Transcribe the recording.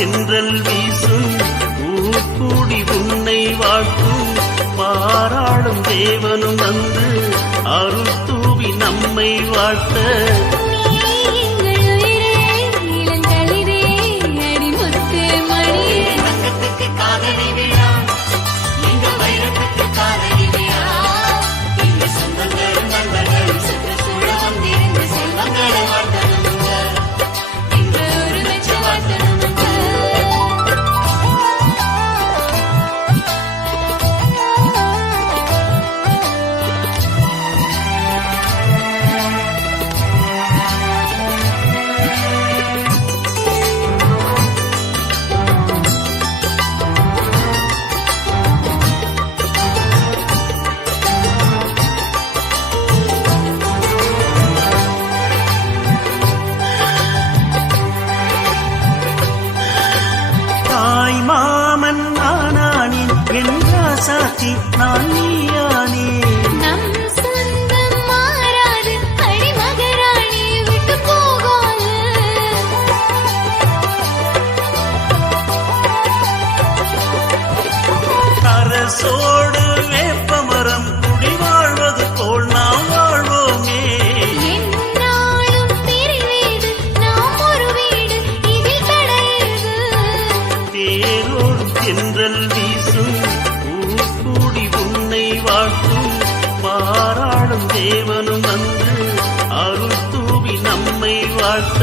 தென்றல் வீசும் ஊர் கூடி உன்னை வாழ்த்தும் பாராளும் தேவனும் வந்து அருள் தூவி நம்மை வாழ்த்த சாட்சி நான் நீயானே நம் சொந்தம் மாறாது அடிமகராணி விட்டு போகாது அரசோடு வேப்பமரம் குடி வாழ்வது போல் நாம் வாழ்வோமே என்னாலும் பிரிவீடு நாம் ஒரு வீடு இதில் கிடையாது தேரோடும் தென்றல் வீசும் கூடி உன்னை வாழ்த்தும் பாராளும் தேவனும் வந்து அருள் தூவி நம்மை வாழ்த்த